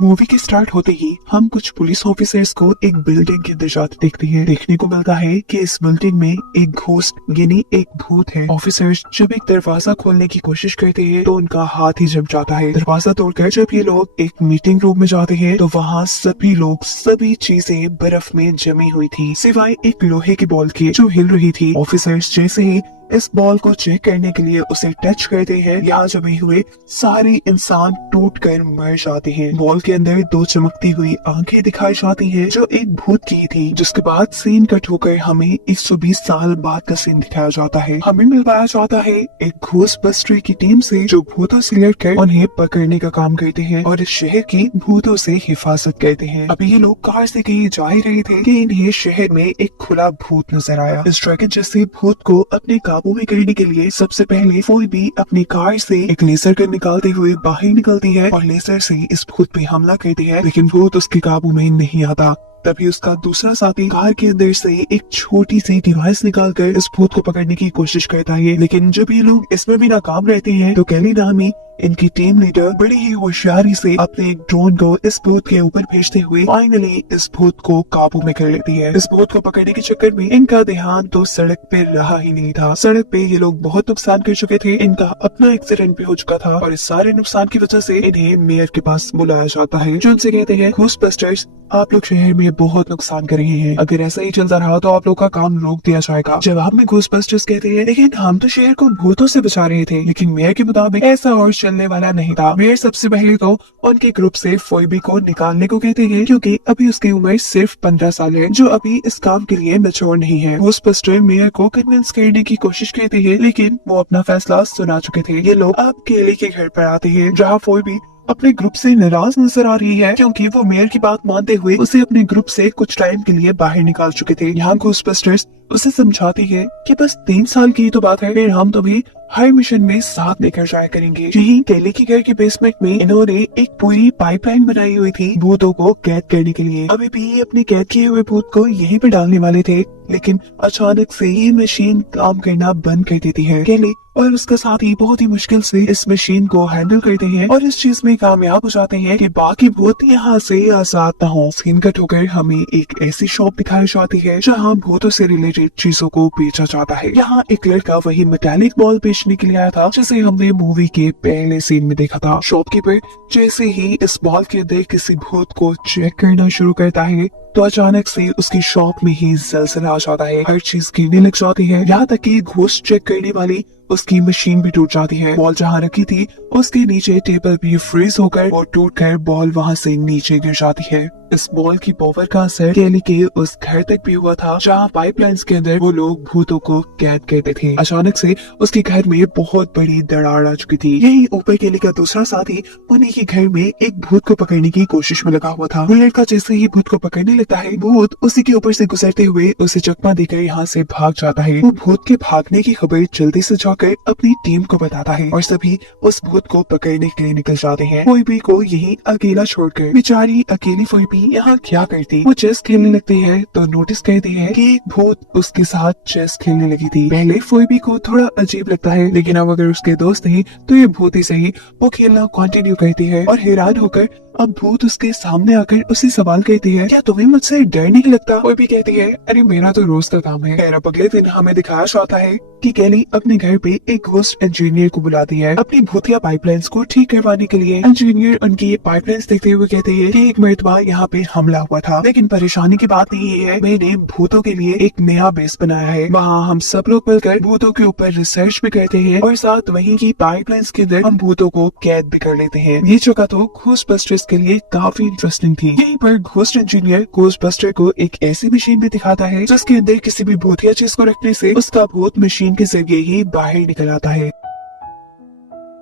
Movie के start होते ही हम कुछ पुलिस ऑफिसर्स को एक बिल्डिंग के अंदर जाते देखते हैं। देखने को मिलता है कि इस बिल्डिंग में एक घोस्ट यानी एक भूत है। ऑफिसर्स जब एक दरवाजा खोलने की कोशिश करते हैं तो उनका हाथ ही जम जाता है। दरवाजा तोड़कर जब ये लोग एक मीटिंग रूम में जाते हैं तो वहाँ सभी लोग सभी चीजें बर्फ में जमी हुई थी सिवाय एक लोहे की बॉल के जो हिल रही थी। ऑफिसर्स जैसे ही इस बॉल को चेक करने के लिए उसे टच करते हैं, यहाँ जमे हुए सारे इंसान टूटकर मर जाते हैं। बॉल के अंदर दो चमकती हुई आंखें दिखाई जाती हैं जो एक भूत की थी। जिसके बाद सीन कट होकर हमें 120 साल बाद का सीन दिखाया जाता है। हमें मिलवाया जाता है एक घोस्टबस्टर की टीम से जो भूतों से लड़कर उन्हें पकड़ने का काम करते हैं और इस शहर की भूतों से हिफाजत करते हैं। अभी ये लोग कार से कहीं जा ही रहे थे कि इन्हें शहर में एक खुला भूत नजर आया। इस ड्रैगन जैसे भूत को अपने काबू में करने के लिए सबसे पहले कोई भी अपनी कार से एक लेजर गन निकालते हुए बाहर निकलती है और लेजर से इस भूत पे हमला करती है, लेकिन भूत उसके काबू में नहीं आता। तभी उसका दूसरा साथी कार के अंदर से एक छोटी सी डिवाइस निकालकर इस भूत को पकड़ने की कोशिश करता है, लेकिन जब ये लोग इसमें भी नाकाम रहते हैं तो कैली नामी इनकी टीम लीडर बड़ी ही होशियारी से अपने एक ड्रोन को इस भूत के ऊपर भेजते हुए फाइनली इस भूत को काबू में कर लेती है। इस भूत को पकड़ने के चक्कर में इनका ध्यान तो सड़क पे रहा ही नहीं था। सड़क पे ये लोग बहुत नुकसान कर चुके थे, इनका अपना एक्सीडेंट भी हो चुका था और इस सारे नुकसान की वजह से इन्हें मेयर के पास बुलाया जाता है जो उनसे कहते हैं घोस्टबस्टर्स आप लोग शहर में बहुत नुकसान कर रहे हैं, अगर ऐसा ही चलता रहा तो आप लोग का काम रोक दिया जाएगा। जवाब में घोस्टबस्टर्स कहते हैं लेकिन हम तो शहर को भूतों से बचा रहे थे, लेकिन मेयर के मुताबिक ऐसा और चलने वाला नहीं था। मेयर सबसे पहले तो उनके ग्रुप से फोइबी को निकालने को कहते हैं क्योंकि अभी उसकी उम्र सिर्फ 15 साल है जो अभी इस काम के लिए मैच्योर नहीं है। घोस्टबस्टर मेयर को कन्विंस करने की कोशिश करते हैं लेकिन वो अपना फैसला सुना चुके थे। ये लोग अब केली के घर पर आते हैं जहाँ फोइबी अपने ग्रुप से नाराज नजर आ रही है क्योंकि वो मेयर की बात मानते हुए उसे अपने ग्रुप से कुछ टाइम के लिए बाहर निकाल चुके थे। यहाँ घोस्टबस्टर्स उसे समझाती है कि बस 3 साल की तो बात है, फिर हम तो भी हर मिशन में साथ लेकर जाया करेंगे। यही केली के घर के बेसमेंट में इन्होंने एक पूरी पाइपलाइन बनाई हुई थी भूतों को कैद करने के लिए। अभी भी ये अपने कैद किए हुए भूत को यहीं पे डालने वाले थे, लेकिन अचानक से ये मशीन काम करना बंद कर देती है। केली और उसका साथी बहुत ही मुश्किल से इस मशीन को हैंडल करते हैं और इस चीज में कामयाब हो जाते हैं कि बाकी भूत यहाँ से आजाद न हो। सीन कट होकर हमें एक ऐसी शॉप दिखाई जाती है जहाँ भूतों से रिलेटेड चीजों को बेचा जाता है। यहाँ एक लड़का वही मेटालिक बॉल बेचने के लिए आया था जिसे हमने मूवी के पहले सीन में देखा था। शॉपकीपर जैसे ही इस बॉल के अंदर किसी भूत को चेक करना शुरू करता है तो अचानक से उसकी शॉप में ही जलजला आ जाता है, हर चीज गिरने लग जाती है, यहाँ तक कि घोस्ट चेक करने वाली उसकी मशीन भी टूट जाती है। बॉल जहाँ रखी थी उसके नीचे टेबल भी फ्रीज होकर और टूटकर बॉल वहाँ से नीचे गिर जाती है। इस बॉल की पावर का असर केली के उस घर तक भी हुआ था जहाँ पाइपलाइंस के अंदर वो लोग भूतों को कैद करते थे। अचानक से उसके घर में बहुत बड़ी दरार आ चुकी थी। यही ऊपर केली का दूसरा साथी उन्हीं के घर में एक भूत को पकड़ने की कोशिश में लगा हुआ था। वो लड़का जैसे ही भूत को पकड़ने लगता है भूत उसी के ऊपर से गुजरते हुए उसे चकमा देकर यहाँ से भाग जाता है। वो भूत के भागने की खबर जल्दी से जाकर अपनी टीम को बताता है और सभी उस भूत को पकड़ने के लिए निकल जाते हैं। फोइबी को यही अकेला छोड़कर बेचारी अकेली फोइबी यहाँ क्या करती, वो चेस खेलने लगती है तो नोटिस करती है कि एक भूत उसके साथ चेस खेलने लगी थी। पहले फोइबी को थोड़ा अजीब लगता है लेकिन अब अगर उसके दोस्त नहीं तो ये भूत ही सही, वो खेलना कंटिन्यू करती है और हैरान होकर अब भूत उसके सामने आकर उसे सवाल कहती है क्या तुम्हें मुझसे डर नहीं लगता। कोई भी कहती है अरे मेरा तो रोज का काम है। अब अगले दिन हमें दिखाया जाता है कि केली अपने घर पे एक घोस्ट इंजीनियर को बुलाती है अपनी भूतिया पाइपलाइंस को ठीक करवाने के लिए। इंजीनियर उनकी ये पाइपलाइंस देखते हुए कहते हैं कि एक मर्तबा यहाँ पे हमला हुआ था, लेकिन परेशानी की बात ये है मैंने भूतों के लिए एक नया बेस बनाया है, वहाँ हम सब लोग मिलकर भूतों के ऊपर रिसर्च भी करते हैं और साथ वहीं की पाइपलाइंस के अंदर हम भूतों को कैद भी कर लेते हैं। ये जगह तो घोस्टबस्टर्स के लिए काफी इंटरेस्टिंग थी। यहीं पर घोस्ट इंजीनियर घोस्टबस्टर को एक ऐसी मशीन भी दिखाता है जिसके अंदर किसी भी भूतिया चीज को रखने से उसका भूत मशीन के जरिए ही बाहर निकल आता है।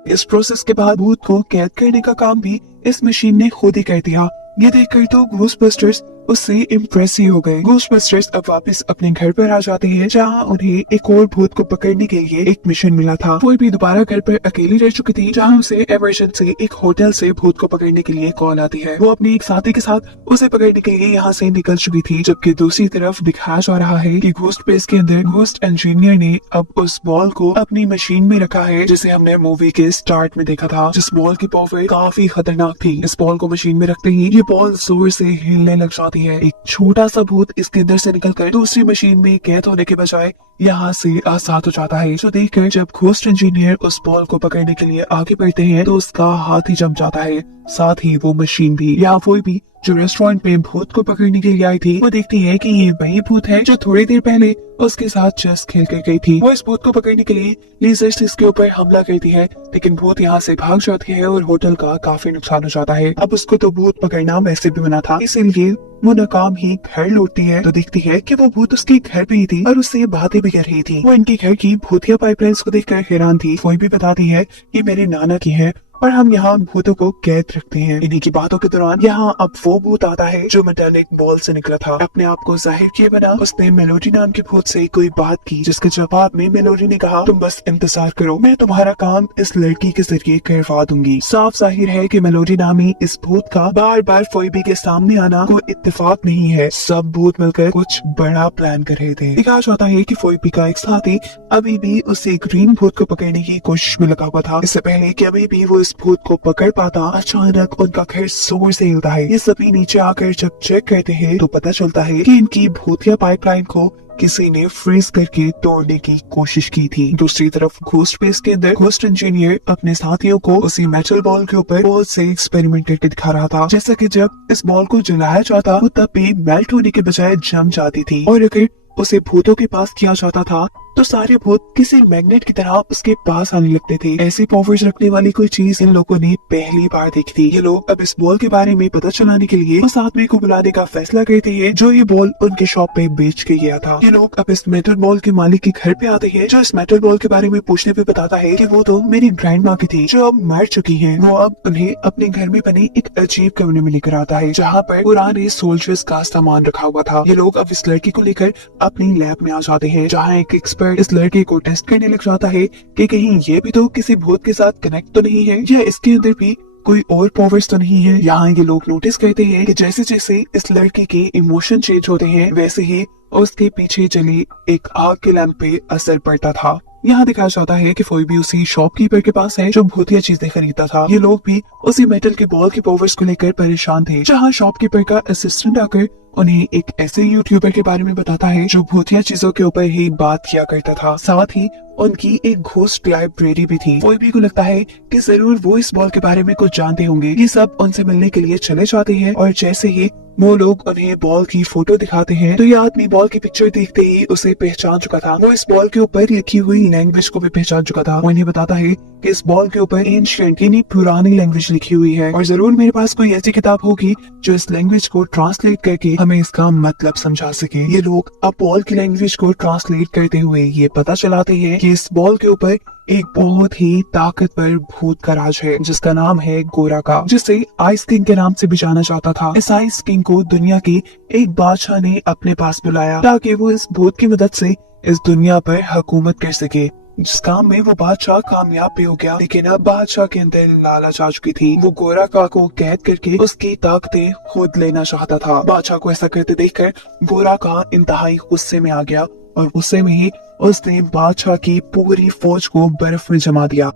इस प्रोसेस के बाद भूत को कैद करने का काम भी इस मशीन ने खुद ही कर दिया। ये देखकर तो घोस्टबस्टर्स उससे इम्प्रेस ही हो गए। घोस्टबस्टर्स अब वापस अपने घर पर आ जाते हैं, जहाँ उन्हें एक और भूत को पकड़ने के लिए एक मिशन मिला था। वो भी दोबारा घर पर अकेली रह चुकी थी, जहाँ उसे एवर्जन से एक होटल से भूत को पकड़ने के लिए कॉल आती है। वो अपने एक साथी के साथ उसे पकड़ने के लिए यहाँ से निकल चुकी थी, जबकि दूसरी तरफ दिखाया जा रहा है कि घोस्ट प्लेस के अंदर घोस्ट इंजीनियर ने अब उस बॉल को अपनी मशीन में रखा है, जिसे हमने मूवी के स्टार्ट में देखा था, जिस बॉल की पावर काफी खतरनाक थी। इस बॉल को मशीन में रखते ही ये बॉल जोर से हिलने लग जाती है। एक छोटा सा भूत इसके अंदर से निकलकर दूसरी मशीन में कैद होने के बजाय यहाँ से आजाद हो जाता है, जो देखकर जब घोस्ट इंजीनियर उस बॉल को पकड़ने के लिए आगे बढ़ते हैं तो उसका हाथ ही जम जाता है, साथ ही वो मशीन भी। यहाँ वो भी जो रेस्टोरेंट में भूत को पकड़ने के लिए आई थी, वो देखती है कि ये वही भूत है जो थोड़ी देर पहले उसके साथ चेस खेल कर गई थी। वो इस भूत को पकड़ने के लिए लेजर से इसके ऊपर हमला करती है, लेकिन भूत यहाँ से भाग जाती है और होटल का काफी नुकसान हो जाता है। अब उसको तो भूत पकड़ना वैसे भी मना था, इसीलिए वो नाकाम ही घर लौटती है तो देखती है कि वो भूत उसके घर पे ही थी और उससे बातें भी कर रही थी। वो इनके घर की भूतिया पाइपलाइंस को देखकर हैरान थी। वो भी बताती है कि मेरे नाना की है और हम यहाँ भूतों को कैद रखते हैं। इन्हीं की बातों के दौरान यहाँ अब वो भूत आता है जो मेटालिक बॉल से निकला था। अपने आप को जाहिर किए बिना उसने मेलोडी नाम के भूत से कोई बात की, जिसके जवाब में मेलोडी ने कहा, तुम बस इंतजार करो, मैं तुम्हारा काम इस लड़की के जरिए करवा दूंगी। साफ जाहिर है कि मेलोडी नामी इस भूत का बार बार फोइबी के सामने आना कोई इत्तेफाक नहीं है। सब भूत मिलकर कुछ बड़ा प्लान कर रहे थे। दिखाया जाता है कि फोइबी का एक साथी अभी भी उसे ग्रीन भूत को पकड़ने की कोशिश में लगा हुआ था। इससे पहले कि अभी भी वो इस भूत को पकड़ पाता, अचानक उनका घर जोर से हिलता है। ये सभी नीचे आकर जब चेक करते हैं तो पता चलता है कि इनकी भूतिया पाइपलाइन को किसी ने फ्रीज करके तोड़ने की कोशिश की थी। दूसरी तरफ घोस्ट प्लेस के अंदर घोस्ट इंजीनियर अपने साथियों को उसी मेटल बॉल के ऊपर बॉल से एक्सपेरिमेंट करके दिखा रहा था, जैसा कि जब इस बॉल को जलाया जाता वो तब भी मेल्ट होने के बजाय जम जाती थी, और अगर उसे भूतों के पास किया जाता था तो सारे भूत किसी मैग्नेट की तरह उसके पास आने लगते थे। ऐसी पावर्स रखने वाली कोई चीज इन लोगों ने पहली बार देखी थी। ये लोग अब इस बॉल के बारे में पता चलाने के लिए उस आदमी को बुलाने का फैसला करते हैं जो ये बॉल उनके शॉप पे बेच के गया था। ये लोग अब इस मेटल बॉल के मालिक के घर पे आते हैं, जो इस मेटल बॉल के बारे में पूछने पे बताता है कि वो तो मेरी ग्रैंड माँ की थी जो अब मर चुकी है। वो अब उन्हें अपने घर में बने एक अजीब कमरे में लेकर आता है, जहाँ पर पुराने सोल्जर्स का सामान रखा हुआ था। ये लोग अब इस लड़की को लेकर अपनी लैब में आ जाते हैं, जहाँ एक एक्सपर्ट इस लड़के को टेस्ट करने लग जाता है कि कहीं ये भी तो किसी भूत के साथ कनेक्ट तो नहीं है, या इसके अंदर भी कोई और पावर्स तो नहीं है। यहाँ ये लोग नोटिस करते हैं कि जैसे जैसे इस लड़के के इमोशन चेंज होते हैं, वैसे ही उसके पीछे चली एक आग के लैंप पे असर पड़ता था। यहाँ दिखाया जाता है कि फोई भी उसी शॉपकीपर के पास है जो भूतिया चीजें खरीदता था। ये लोग भी उसी मेटल के बॉल की पावर्स को लेकर परेशान थे, जहाँ शॉपकीपर का असिस्टेंट आकर उन्हें एक ऐसे यूट्यूबर के बारे में बताता है जो भूतिया चीजों के ऊपर ही बात किया करता था। साथ ही उनकी एक घोस्ट लाइब्रेरी भी थी। फोई भी को लगता है कि जरूर वो इस बॉल के बारे में कुछ जानते होंगे। ये सब उनसे मिलने के लिए चले जाते हैं, और जैसे ही वो लोग उन्हें बॉल की फोटो दिखाते हैं तो ये आदमी बॉल की पिक्चर देखते ही उसे पहचान चुका था। वो इस बॉल के ऊपर लिखी हुई लैंग्वेज को भी पहचान चुका था। वो इन्हें बताता है कि इस बॉल के ऊपर एंशिएंट यानी पुरानी लैंग्वेज लिखी हुई है, और जरूर मेरे पास कोई ऐसी किताब होगी जो इस लैंग्वेज को ट्रांसलेट करके हमें इसका मतलब समझा सके। ये लोग अब बॉल की लैंग्वेज को ट्रांसलेट करते हुए ये पता चलाते हैं कि इस बॉल के ऊपर एक बहुत ही ताकतवर भूत का राज है, जिसका नाम है गोराका, जिसे आइस किंग के नाम से भी जाना जाता था। इस आइस किंग को दुनिया की एक बादशाह ने अपने पास बुलाया ताकि वो इस भूत की मदद से इस दुनिया पर हुकूमत कर सके। जिस काम में वो बादशाह कामयाब भी हो गया, लेकिन अब बादशाह के अंदर लालच आ चुकी थी। वो गोराका को कैद करके उसकी ताकतें खुद लेना चाहता था। बादशाह को ऐसा करते देखकर गोराका इंतहाई गुस्से में आ गया, और गुस्से में ही उसने बादशाह की पूरी फौज को बर्फ में जमा दिया।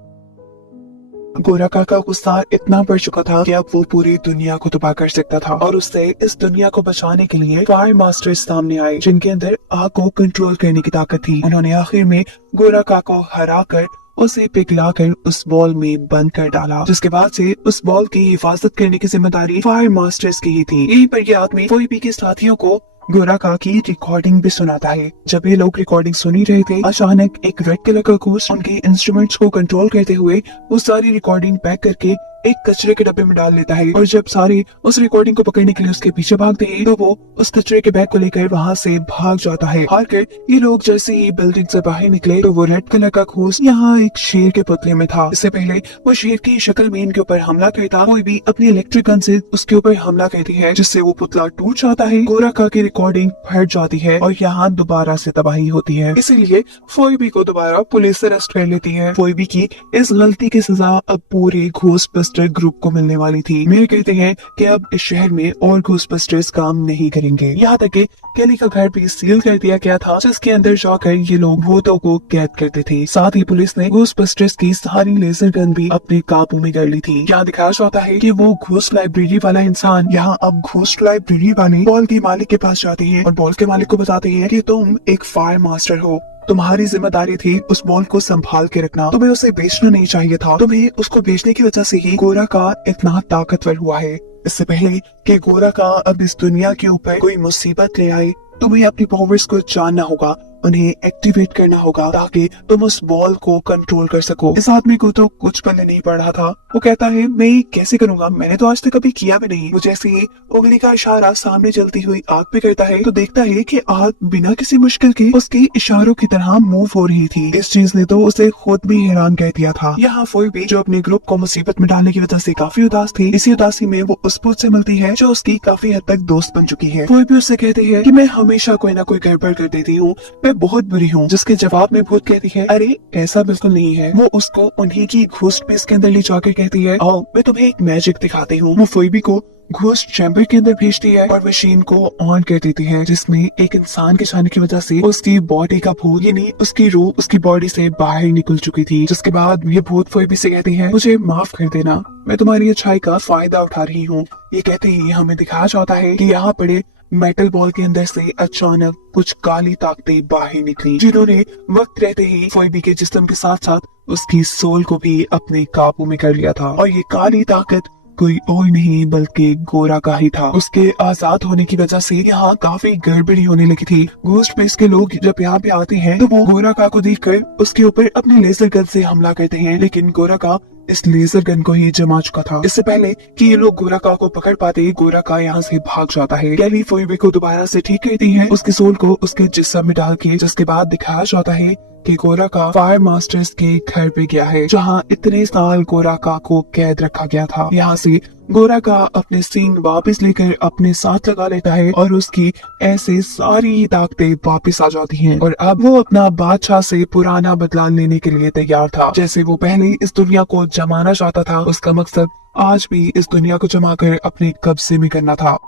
गोराका का गुस्सा इतना बढ़ चुका था कि अब वो पूरी दुनिया को तबाह कर सकता था, और उससे इस दुनिया को बचाने के लिए फायर मास्टर्स सामने आए, जिनके अंदर आग को कंट्रोल करने की ताकत थी। उन्होंने आखिर में गोराका को हराकर उसे पिघलाकर उस बॉल में बंद कर डाला, जिसके बाद से उस बॉल की हिफाजत करने की जिम्मेदारी फायर मास्टर्स की ही थी। यहीं पर यह आदमी कोई भी के साथियों को गोराका की रिकॉर्डिंग भी सुनाता है। जब ये लोग रिकॉर्डिंग सुन ही रहे थे, अचानक एक रेड कलर का घोस्ट उनके इंस्ट्रूमेंट्स को कंट्रोल करते हुए वो सारी रिकॉर्डिंग पैक करके एक कचरे के डब्बे में डाल लेता है और जब सारे उस रिकॉर्डिंग को पकड़ने के लिए उसके पीछे भागते हैं तो वो उस कचरे के बैग को लेकर वहाँ से भाग जाता है। हार कर ये लोग जैसे ही बिल्डिंग से बाहर निकले तो वो रेड कलर का घोस्ट यहाँ एक शेर के पुतले में था। इससे पहले वो शेर की शक्ल में इनके ऊपर हमला करता, कोई भी अपनी इलेक्ट्रिक गन से उसके ऊपर हमला करती है जिससे वो पुतला टूट जाता है। गोराका की रिकॉर्डिंग फट जाती है और यहाँ दोबारा से तबाही होती है। इसीलिए फोइबी को दोबारा पुलिस अरेस्ट कर लेती है। फोइबी की इस गलती की सजा अब पूरे घोस्टबस्टर ग्रुप को मिलने वाली थी। मेरे कहते हैं कि अब इस शहर में और घोस्टबस्टर्स काम नहीं करेंगे। यहाँ तक कि केली का घर भी सील कर दिया गया था जिसके अंदर जाकर ये लोग भूतों को कैद करते थे। साथ ही पुलिस ने घोस्टबस्टर्स की सारी लेजर गन भी अपने काबू में कर ली थी। यहाँ दिखाया जाता है कि वो घोस्ट लाइब्रेरी वाला इंसान यहाँ अब घोस्ट लाइब्रेरी वाले बॉल के मालिक के पास जाते हैं और बॉल के मालिक को बताते हैं कि तुम एक फायर मास्टर हो, तुम्हारी जिम्मेदारी थी उस बॉल को संभाल के रखना, तुम्हें उसे बेचना नहीं चाहिए था। तुम्हें उसको बेचने की वजह से ही गोराका इतना ताकतवर हुआ है। इससे पहले कि गोराका अब इस दुनिया के ऊपर कोई मुसीबत ले आए, तुम्हें अपनी पावर्स को जानना होगा, उन्हें एक्टिवेट करना होगा ताकि तुम उस बॉल को कंट्रोल कर सको। इस आदमी को तो कुछ पल्ले नहीं पड़ रहा था। वो कहता है मैं ये कैसे करूंगा, मैंने तो आज तक कभी किया भी नहीं। वो जैसे ही उंगली का इशारा सामने चलती हुई आग पे करता है तो देखता है कि आग बिना किसी मुश्किल के उसके इशारों की तरह मूव हो रही थी। इस चीज ने तो उसे खुद भी हैरान कर दिया था। यहाँ फोइबी जो अपने ग्रुप को मुसीबत में डालने की वजह से काफी उदास थी, इसी उदासी में वो उस भूत से मिलती है जो उसकी काफी हद तक दोस्त बन चुकी है। फोइबी उससे कहती है कि मैं हमेशा कोई ना कोई गड़बड़ कर देती हूँ, मैं बहुत बुरी हूँ। जिसके जवाब में भूत कहती है अरे ऐसा बिल्कुल नहीं है। वो उसको उन्हीं की घोस्ट प्लेस के अंदर ले जाकर कहती है आओ मैं तुम्हें एक मैजिक दिखाती हूँ। वो फोइबी को घोस्ट चैम्बर के अंदर भेजती है और मशीन को ऑन कर देती है जिसमें एक इंसान के जाने की वजह से उसकी बॉडी का भूत यानी उसकी रूह उसकी बॉडी से बाहर निकल चुकी थी। जिसके बाद ये भूत फोइबी से कहती है मुझे माफ कर देना, मैं तुम्हारी अच्छाई का फायदा उठा रही हूँ। ये कहते ही हमें दिखाया जाता है कि यहाँ पड़े मेटल बॉल के अंदर से अचानक कुछ काली ताकतें बाहर निकली जिन्होंने वक्त रहते ही फोइबी के जिस्म के साथ साथ उसकी सोल को भी अपने काबू में कर लिया था। और ये काली ताकत कोई और नहीं बल्कि गोराका ही था। उसके आजाद होने की वजह से यहाँ काफी गड़बड़ी होने लगी थी। घोस्ट प्लेस के लोग जब यहाँ पे आते हैं तो वो गोराका को देखकर उसके ऊपर अपने लेजर गन से हमला करते हैं, लेकिन गोराका इस लेजर गन को ही जमा चुका था। इससे पहले कि ये लोग गोराका को पकड़ पाते गोराका यहाँ से भाग जाता है। केली फोइबी को दोबारा से ठीक करती है उसके सोल को उसके जिस्म में डाल के, जिसके बाद दिखाया जाता है कि गोराका फायर मास्टर्स के घर पे गया है जहाँ इतने साल गोराका को कैद रखा गया था। यहाँ से गोराका अपने सींग वापस लेकर अपने साथ लगा लेता है और उसकी ऐसे सारी ताकतें वापस आ जाती हैं और अब वो अपना बादशाह से पुराना बदला लेने के लिए तैयार था। जैसे वो पहले इस दुनिया को जमाना चाहता था, उसका मकसद आज भी इस दुनिया को जमाकर अपने कब्जे में करना था।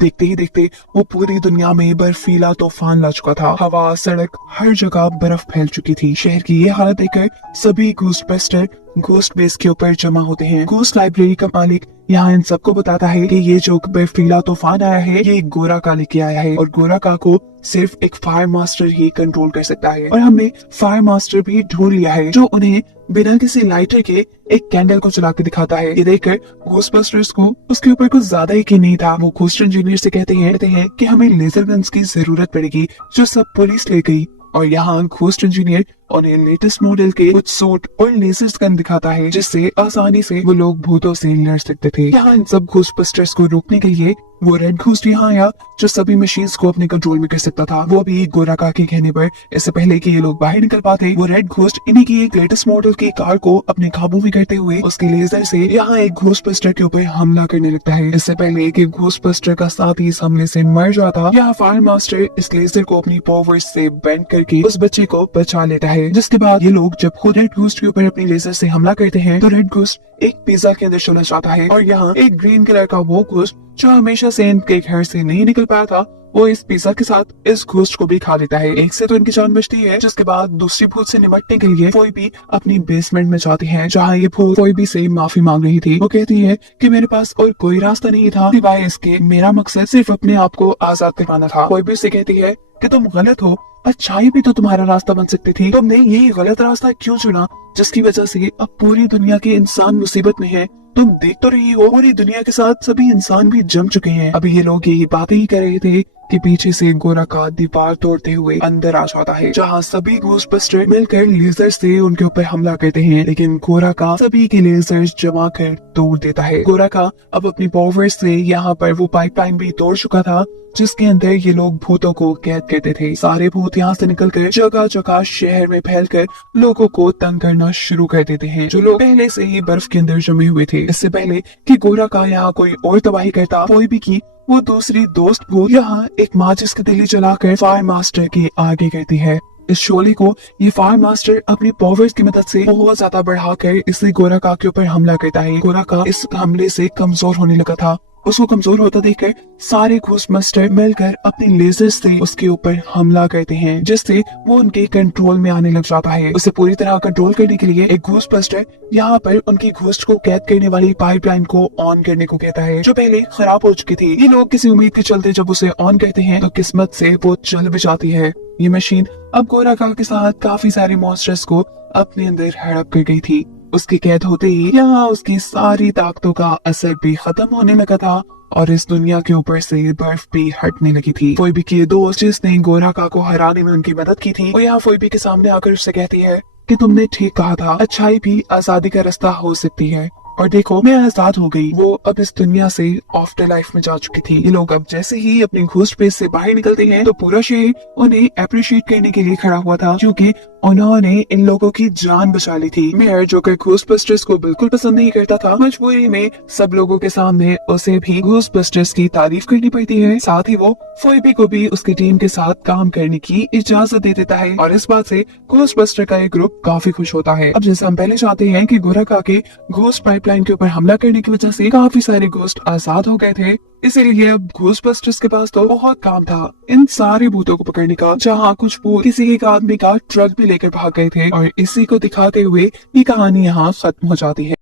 देखते ही देखते वो पूरी दुनिया में बर्फीला तूफान ला चुका था। हवा, सड़क, हर जगह बर्फ फैल चुकी थी। शहर की ये हालत देखकर सभी घोस्टबस्टर घोस्ट बेस के ऊपर जमा होते हैं। घोस्ट लाइब्रेरी का मालिक यहाँ इन सबको बताता है कि ये जो बर्फीला तूफान आया है ये गोराका लेके आया है और गोराका को सिर्फ एक फायर मास्टर ही कंट्रोल कर सकता है। और हमने फायर मास्टर भी ढूंढ लिया है जो उन्हें बिना किसी लाइटर के एक कैंडल को चला के दिखाता है। ये देखकर घोस्टबस्टर्स को उसके ऊपर कुछ ज्यादा यकीन नहीं था। वो घोस्ट इंजीनियर से कहते हैं कि हमें लेजर गन्स की जरूरत पड़ेगी जो सब पुलिस ले गई। और यहाँ घोस्ट इंजीनियर उन्हें लेटेस्ट मॉडल के कुछ सूट और लेजर गन दिखाता है जिससे आसानी से वो लोग भूतों से लड़ सकते थे। यहाँ इन सब घोस्टबस्टर्स को रोकने के लिए वो रेड घोस्ट यहाँ आया जो सभी मशीन्स को अपने कंट्रोल में कर सकता था, वो भी गोराका के कहने पर। इससे पहले कि ये लोग बाहर निकल पाते वो रेड घोस्ट इन्हीं की एक लेटेस्ट मॉडल की कार को अपने काबू में करते हुए उसके लेजर से यहाँ एक घोस्टबस्टर के ऊपर हमला करने लगता है। इससे पहले कि घोस्टबस्टर का साथी इस हमले से मर जाता, यहाँ फायर मास्टर इस लेजर को अपनी पावर्स से बेंड करके उस बच्चे को बचा लेता है। जिसके बाद ये लोग जब खुद रेड घोस्ट के ऊपर अपनी लेजर से हमला करते हैं तो रेड घोस्ट एक पिज्जा के अंदर चला जाता है और यहाँ एक ग्रीन कलर का वो घोस्ट जो हमेशा से इनके घर से नहीं निकल पाया था वो इस पिज्जा के साथ इस घोस्ट को भी खा लेता है। एक से तो इनकी जान बचती है। जिसके बाद दूसरी भूत से निपटने के लिए फोइबी अपनी बेसमेंट में जाती है जहाँ ये भूत फोइबी से माफी मांग रही थी। वो कहती है कि मेरे पास और कोई रास्ता नहीं था सिवाय इसके, मेरा मकसद सिर्फ अपने आप को आजाद करवाना था। फोइबी से कहती है कि तुम गलत हो, अच्छाई भी तो तुम्हारा रास्ता बन सकती थी, तुमने यही गलत रास्ता क्यों चुना जिसकी वजह से अब पूरी दुनिया के इंसान मुसीबत में है। तुम देख तो रही हो पूरी दुनिया के साथ सभी इंसान भी जम चुके हैं। अभी ये लोग यही बातें ही कर रहे थे कि पीछे से गोरा का दीवार तोड़ते हुए अंदर आ जाता है, जहाँ सभी घोस्टबस्टर मिलकर लेजर से उनके ऊपर हमला करते हैं, लेकिन गोरा का सभी के लेजर जमा कर तोड़ देता है। गोरा का अब अपनी पावर से यहाँ पर वो पाइपलाइन भी तोड़ चुका था जिसके अंदर ये लोग भूतों को कैद करते थे। सारे भूत यहाँ से निकलकर जगह जगह शहर में फैलकर लोगों को तंग करना शुरू कर देते हैं, जो लोग पहले से ही बर्फ के अंदर जमे हुए थे। इससे पहले कि गोरा का यहाँ कोई और तबाही करता कोई भी की, वो दूसरी दोस्त भूत यहाँ एक माचिस की तिल्ली जलाकर फायर मास्टर के आगे करती है। इस शोले को ये फायर मास्टर अपनी पावर्स की मदद से बहुत ज्यादा बढ़ाकर इसे गोरा का के ऊपर हमला करता है। गोरा का इस हमले से कमजोर होने लगा था। उसको कमजोर होता देखकर सारे घोस्टबस्टर मिलकर अपने लेजर से उसके ऊपर हमला करते हैं, जिससे वो उनके कंट्रोल में आने लग जाता है। उसे पूरी तरह कंट्रोल करने के लिए एक घोस्टबस्टर यहाँ पर उनकी घोस्ट को कैद करने वाली पाइपलाइन को ऑन करने को कहता है, जो पहले खराब हो चुकी थी। ये लोग किसी उम्मीद के चलते जब उसे ऑन करते हैं तो किस्मत से वो चल भी जाती है। ये मशीन अब गोरा का के साथ काफी सारे मॉन्स्टर्स को अपने अंदर हड़प कर गई थी। उसके कैद होते ही यहाँ उसकी सारी ताकतों का असर भी खत्म होने लगा था और इस दुनिया के ऊपर से बर्फ भी हटने लगी थी। फोइबी की दोस्त जिसने गोरा का को हराने में उनकी मदद की थी, वो यहाँ फोइबी के सामने आकर उससे कहती है कि तुमने ठीक कहा था, अच्छाई भी आजादी का रास्ता हो सकती है। और देखो, मैं आजाद हो गई। वो अब इस दुनिया से आफ्टर लाइफ में जा चुकी थी। ये लोग अब जैसे ही अपनी घोस्ट स्पेस से बाहर निकलते हैं तो पूरा शहर उन्हें अप्रिशिएट करने के लिए खड़ा हुआ था, क्योंकि उन्होंने इन लोगों की जान बचा ली थी। मेयर जो कि घोस्टबस्टर्स को बिल्कुल पसंद नहीं करता था, मजबूरी में सब लोगों के सामने उसे भी घोस्टबस्टर्स की तारीफ करनी पड़ती है। साथ ही वो फोइबी को भी उसकी टीम के साथ काम करने की इजाजत दे देता है और इस बात से घोस्टबस्टर का एक ग्रुप काफी खुश होता है। अब जैसे हम पहले चाहते हैं कि गोरा का के घोस्ट पाइपलाइन के ऊपर हमला करने की वजह से काफी सारे घोस्ट आजाद हो गए थे, इसीलिए अब घोस्टबस्टर्स के पास तो बहुत काम था इन सारे भूतों को पकड़ने का, जहाँ कुछ भूत किसी एक आदमी का ट्रक भी लेकर भाग गए थे। और इसी को दिखाते हुए ये कहानी यहाँ खत्म हो जाती है।